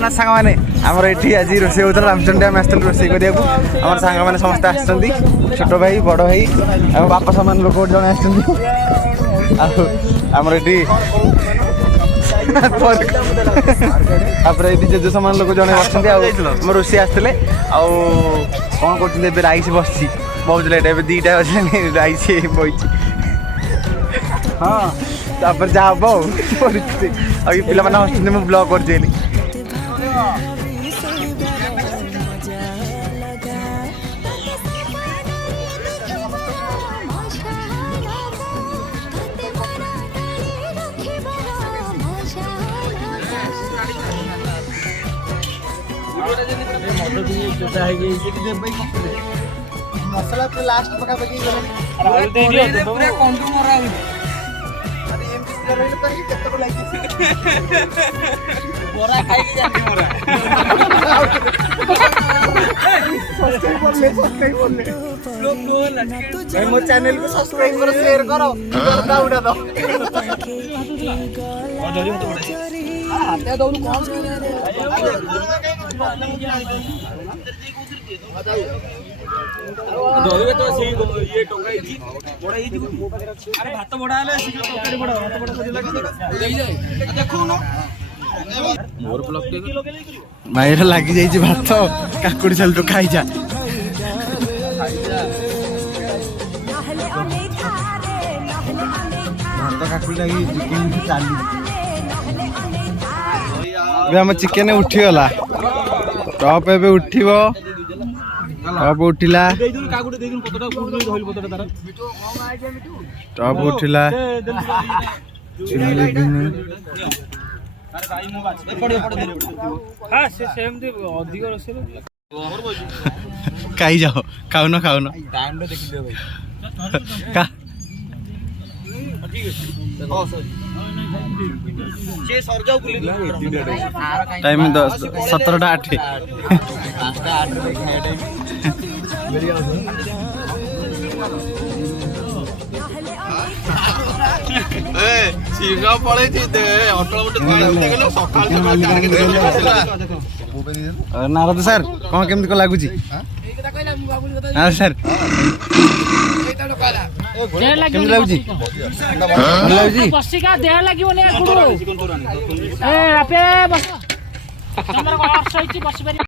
ना सांग मैंने आमर ये आज रोसे होता रामचंद्र आम आस रोसे करा आम सांग मैंने समस्त छोट भाई बड़ भाई आम बापा सामान लोक जड़े आमर ये जेजे सामान लोक जड़े बस रोसे आसते कौन कर राइस बस बहुत लेट ए दीटा राइस बही हाँ तापर जहाँ हम अभी पिला मैंने हस्ते मुझे ब्लॉग कर दिए मसला तो लास्ट पका पकी पूरा कंटू मरा बोरा खाई जाती मोरा भाई मो चैनल को सब्सक्राइब करो शेयर करो उड़ा उड़ा दो हाथे दौनु दौड़े तो से ये टोका ही बड़ा ही अरे भात बड़ा ले से टोका बड़ा भात बड़ा को लगे देखो न मोर ब्लॉक माइरा लागी जाई छी भात काकुड़ी चल तो खाई जा भात काकुड़ी लागी चिकन चाली बे हम चिकन उठी गला टॉप एबे उठिबो टॉप उठिला टॉप उठिला खाई जाओ खाओ ना टाइम 17टा 8 नारद सर कौन केमती कौन लगुच सर लगुच